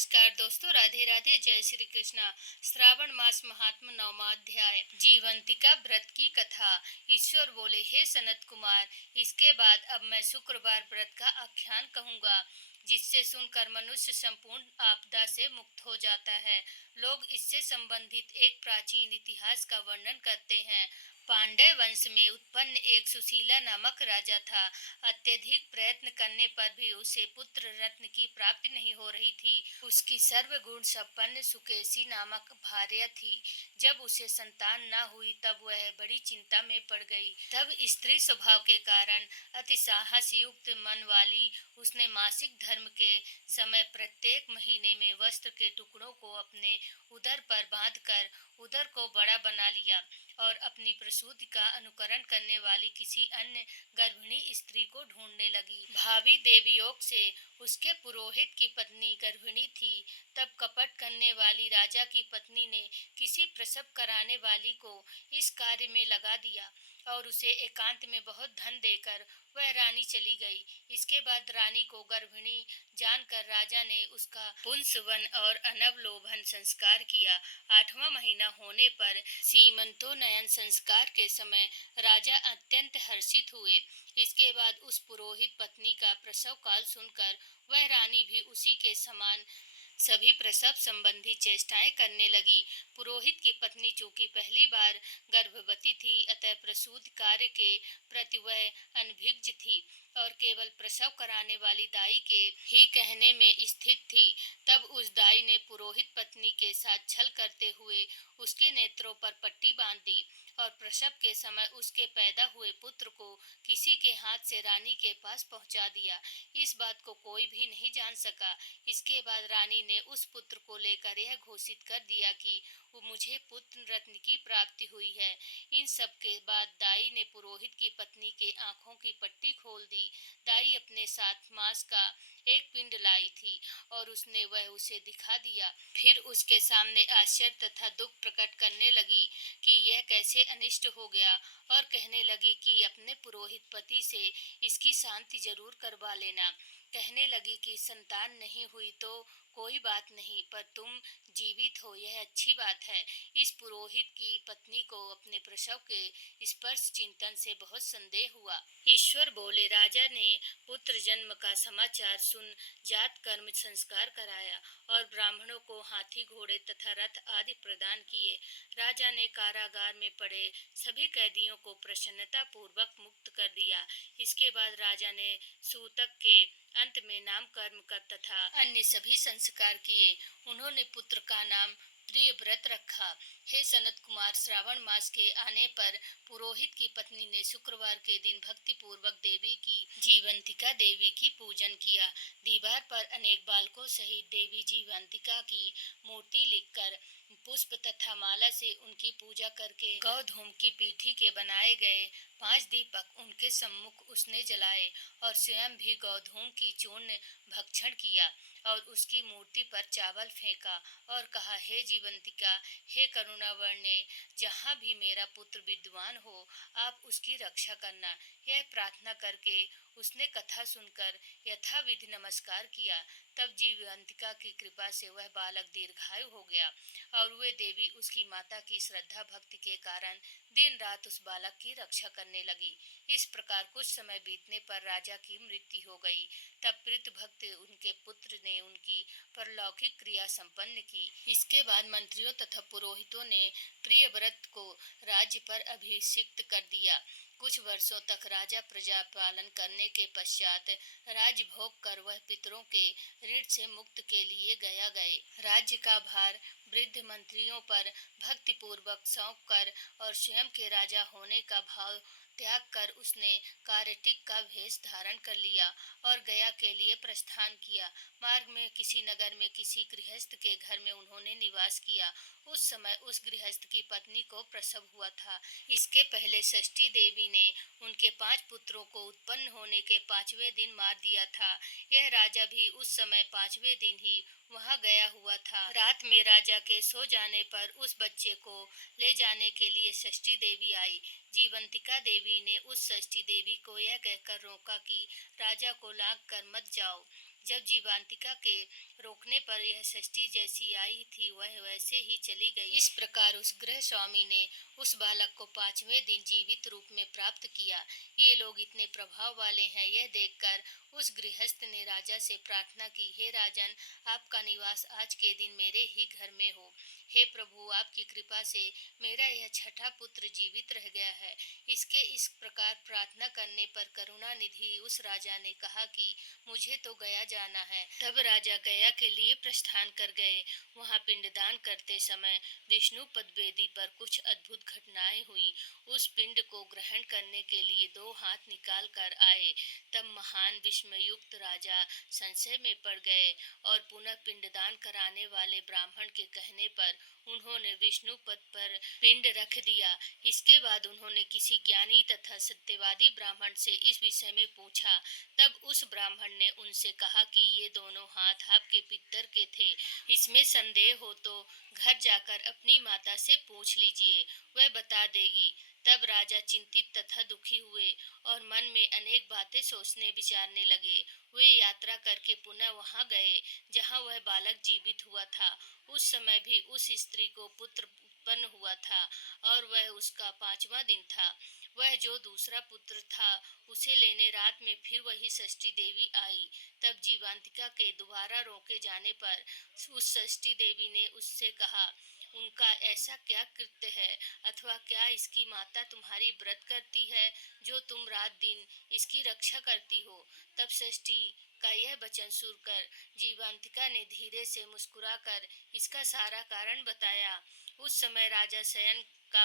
नमस्कार दोस्तों, राधे राधे, जय श्री कृष्णा। श्रावण मास महात्म नवमाध्याय, जीवंतिका व्रत की कथा। ईश्वर बोले, हे सनत कुमार, इसके बाद अब मैं शुक्रवार व्रत का आख्यान कहूँगा, जिससे सुनकर मनुष्य संपूर्ण आपदा से मुक्त हो जाता है। लोग इससे संबंधित एक प्राचीन इतिहास का वर्णन करते हैं। पांड्य वंश में उत्पन्न एक सुशीला नामक राजा था। अत्यधिक प्रयत्न करने पर भी उसे पुत्र रत्न की प्राप्ति नहीं हो रही थी। उसकी सर्वगुण संपन्न सुकेशी नामक भार्या थी। जब उसे संतान न हुई तब वह बड़ी चिंता में पड़ गई। तब स्त्री स्वभाव के कारण अति साहस युक्त मन वाली उसने मासिक धर्म के समय प्रत्येक महीने में वस्त्र के टुकड़ों को अपने उदर पर बांधकर उदर को बड़ा बना लिया और अपनी प्रसूति का अनुकरण करने वाली किसी अन्य गर्भिणी स्त्री को ढूंढने लगी। भावी देवयोग से उसके पुरोहित की पत्नी गर्भिणी थी। तब कपट करने वाली राजा की पत्नी ने किसी प्रसव कराने वाली को इस कार्य में लगा दिया और उसे एकांत में बहुत धन देकर वह रानी चली गई। इसके बाद रानी को गर्भिणी जानकर राजा ने उसका पुंसवन और अनवलोभन संस्कार किया। 8वां महीना होने पर सीमंतोन्नयन संस्कार के समय राजा अत्यंत हर्षित हुए। इसके बाद उस पुरोहित पत्नी का प्रसव काल सुनकर वह रानी भी उसी के समान सभी प्रसव संबंधी चेष्टाएं करने लगी। पुरोहित की पत्नी चूंकि पहली बार गर्भवती थी, अतः प्रसूति कार्य के प्रति वह अनभिज्ञ थी और केवल प्रसव कराने वाली दाई के ही कहने में स्थित थी। तब उस दाई ने पुरोहित पत्नी के साथ छल करते हुए उसके नेत्रों पर पट्टी बांध दी और प्रसव के समय उसके पैदा हुए पुत्र को किसी के हाथ से रानी के पास पहुंचा दिया। इस बात को कोई भी नहीं जान सका। इसके बाद रानी ने उस पुत्र को लेकर यह घोषित कर दिया कि वो मुझे पुत्र रत्न की प्राप्ति हुई है। इन सब के बाद दाई ने पुरोहित की पत्नी के आंखों की पट्टी खोल दी। दाई अपने साथ मांस का एक पिंड लाई थी और उसने वह उसे दिखा दिया। फिर उसके सामने आश्चर्य तथा दुख प्रकट करने लगी कि यह कैसे अनिष्ट हो गया और कहने लगी कि अपने पुरोहित पति से इसकी शांति जरूर करवा लेना। कहने लगी कि संतान नहीं हुई तो कोई बात नहीं, पर तुम जीवित हो यह अच्छी बात है। इस पुरोहित की पत्नी को अपने प्रसव के स्पर्श चिंतन से बहुत संदेह हुआ। ईश्वर बोले, राजा ने पुत्र जन्म का समाचार सुन जात कर्म संस्कार कराया और ब्राह्मणों को हाथी घोड़े तथा रथ आदि प्रदान किए। राजा ने कारागार में पड़े सभी कैदियों को प्रसन्नता पूर्वक मुक्त कर दिया। इसके बाद राजा ने सूतक के अंत में नामकर्म कर तथा अन्य सभी संस्कार किए। उन्होंने पुत्र का नाम प्रियव्रत रखा। हे सनत कुमार, श्रावण मास के आने पर पुरोहित की पत्नी ने शुक्रवार के दिन भक्ति पूर्वक देवी की जीवंतिका देवी की पूजन किया। दीवार पर अनेक बालकों सहित देवी जीवंतिका की मूर्ति लिखकर पुष्प तथा माला से उनकी पूजा करके गौधूम की पीठी के बनाए गए 5 दीपक उनके सम्मुख उसने जलाए और स्वयं भी गौधूम की चूर्ण भक्षण किया और उसकी मूर्ति पर चावल फेंका और कहा, हे जीवंतिका, हे करुणावर्णे, जहाँ भी मेरा पुत्र विद्वान हो आप उसकी रक्षा करना। यह प्रार्थना करके उसने कथा सुनकर यथाविधि नमस्कार किया। तब जीवंतिका की कृपा से वह बालक दीर्घायु हो गया और वे देवी उसकी माता की श्रद्धा भक्ति के कारण दिन रात उस बालक की रक्षा करने लगी। इस प्रकार कुछ समय बीतने पर राजा की मृत्यु हो गई। तब प्रीत भक्त उनके पुत्र ने उनकी परलौकिक क्रिया संपन्न की। इसके बाद मंत्रियों तथा पुरोहितों ने प्रियव्रत को राज्य पर अभिषिक्त कर दिया। कुछ वर्षों तक राजा प्रजा पालन करने के पश्चात राज्य भोग कर वह पितरों के ऋण से मुक्त के लिए गया गए। राज्य का भार वृद्ध मंत्रियों पर भक्ति पूर्वक सौंप कर और स्वयं के राजा होने का भाव त्याग कर उसने कार्यटिक का भेष धारण कर लिया और गया के लिए प्रस्थान किया। मार्ग में किसी नगर में किसी गृहस्थ के घर में उन्होंने निवास किया। उस समय उस गृहस्थ की पत्नी को प्रसव हुआ था। इसके पहले षष्ठी देवी ने उनके 5 पुत्रों को उत्पन्न होने के 5वें दिन मार दिया था। यह राजा भी उस समय 5वें दिन ही वहां गया हुआ था। रात में राजा के सो जाने पर उस बच्चे को ले जाने के लिए षष्ठी देवी आई। जीवंतिका देवी ने उस षष्ठी देवी को यह कहकर रोका कि राजा को लांघ कर मत जाओ। जब जीवांतिका के रोकने पर यह षष्ठी जैसी आई थी वह वैसे ही चली गई। इस प्रकार उस गृह स्वामी ने उस बालक को 5वें दिन जीवित रूप में प्राप्त किया। ये लोग इतने प्रभाव वाले हैं, यह देखकर उस गृहस्थ ने राजा से प्रार्थना की, हे राजन, आपका निवास आज के दिन मेरे ही घर में हो। हे प्रभु, आपकी कृपा से मेरा यह छठा पुत्र जीवित रह गया है। इसके इस प्रकार प्रार्थना करने पर करुणा निधि उस राजा ने कहा कि मुझे तो गया जाना है। तब राजा गया के लिए प्रस्थान कर गए। वहां पिंडदान करते समय विष्णु पद वेदी पर कुछ अद्भुत घटनाएं हुई। उस पिंड को ग्रहण करने के लिए 2 हाथ निकाल कर आए। तब महान विस्मयुक्त राजा संशय में पड़ गए और पुनः पिंडदान कराने वाले ब्राह्मण के कहने पर उन्होंने विष्णु पद पर पिंड रख दिया। इसके बाद उन्होंने किसी ज्ञानी तथा सत्यवादी ब्राह्मण से इस विषय में पूछा। तब उस ब्राह्मण ने उनसे कहा कि ये दोनों हाथ आपके पितर के थे। इसमें संदेह हो तो घर जाकर अपनी माता से पूछ लीजिए, वह बता देगी। तब राजा चिंतित तथा दुखी हुए और मन में अनेक बातें सोचने विचारने लगे। वे यात्रा करके पुनः वहां गए जहां वह बालक जीवित हुआ था। उस समय भी उस स्त्री को पुत्र उत्पन्न हुआ था और वह उसका 5वां दिन था। वह जो दूसरा पुत्र था उसे लेने रात में फिर वही षष्ठी देवी आई। तब जीवांतिका के दोबारा रोके जाने पर उस षष्ठी देवी ने उससे कहा, उनका ऐसा क्या कृत्य है अथवा क्या इसकी माता तुम्हारी व्रत करती है जो तुम रात दिन इसकी रक्षा करती हो। तब षष्ठी का यह वचन सुनकर जीवांतिका ने धीरे से मुस्कुराकर इसका सारा कारण बताया। उस समय राजा शयन का